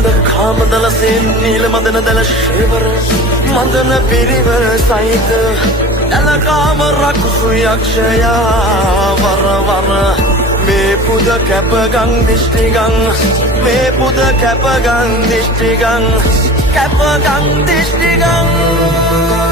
මඳ කාමදල Zen නීල මදන දල ශේවර මදන පිරිවර සහිත දලකාම රකුසු යක්ෂයා වර මේ පුද කැපගං දිෂ්ටිගං මේ පුද කැපගං දිෂ්ටිගං කැපගං දිෂ්ටිගං